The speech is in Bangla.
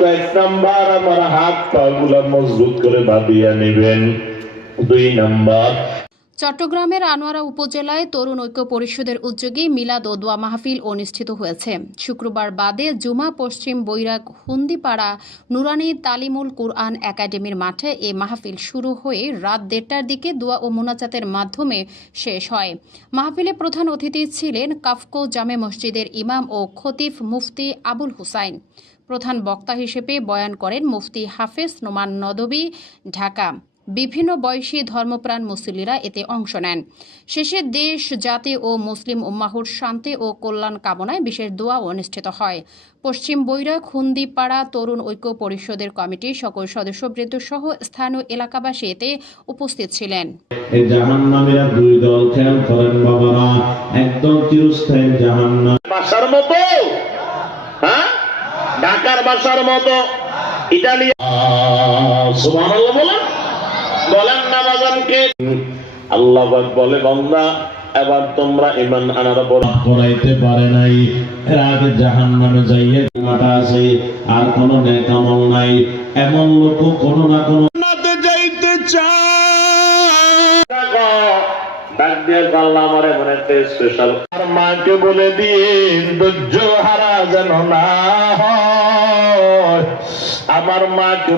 কয়েক নাম্বার আমার হাত পা গুলা মজবুত করে বাঁধিয়া নেবেন। 2 নাম্বার, চট্টগ্রামের আনোয়ারা উপজেলায় তরুণ ঐক্য পরিষদের উদ্যোগে মিলাদ ও দোয়া মাহফিল অনুষ্ঠিত হয়েছে। শুক্রবার বাদে জুমা পশ্চিম বৈরাগ হুন্দিপাড়া নুরানি তালিমুল কুরআন একাডেমির মাঠে এ মাহফিল শুরু হয়ে রাত 1টার দিকে দোয়া ও মোনাজাতের মাধ্যমে শেষ হয়। মাহফিলে প্রধান অতিথি ছিলেন কাফকো জামে মসজিদের ইমাম ও খতিব মুফতি আবুল হুসাইন। প্রধান বক্তা হিসেবে বয়ান করেন মুফতি হাফেজ নোমান নদভী, ঢাকা। বিভিন্ন বয়সী ধর্মপ্রাণ মুসল্লিরা এতে অংশ নেন। শেষে দেশ, জাতি ও মুসলিম উম্মাহর শান্তি ও কল্যাণ কামনায় বিশেষ দোয়া অনুষ্ঠিত হয়। পশ্চিম বৈরাগ হুন্দিপাড়া তরুণ ঐক্য পরিষদের কমিটির সকল সদস্যবৃন্দ সহ স্থানীয় এলাকাবাসী এতে উপস্থিত ছিলেন। এই জাহান্নামীরা 2 দল, খেয়াল করেন বাবারা, একদল চিরস্থায়ী জাহান্নাম। বাসার মতো, হ্যাঁ, ঢাকার বাসার মতো ইটালি। সুবহানাল্লাহ বলেন না বাজানকে। আল্লাহ পাক বলে, বান্দা এবার তোমরা ঈমান আনার পর করাইতে পারে নাই, এর আগে জাহান্নামে যাইয়ে মাটা আছে, আর কোন নেক আমল নাই। এমন লোক কোন না কোন নাতে যাইতে চায়। ডাক দিয়ে আল্লাহ আমারে মনে স্পেশাল। আর মাকে বলে দিন ধৈর্য হারা যেন না হয়। আমার মাকে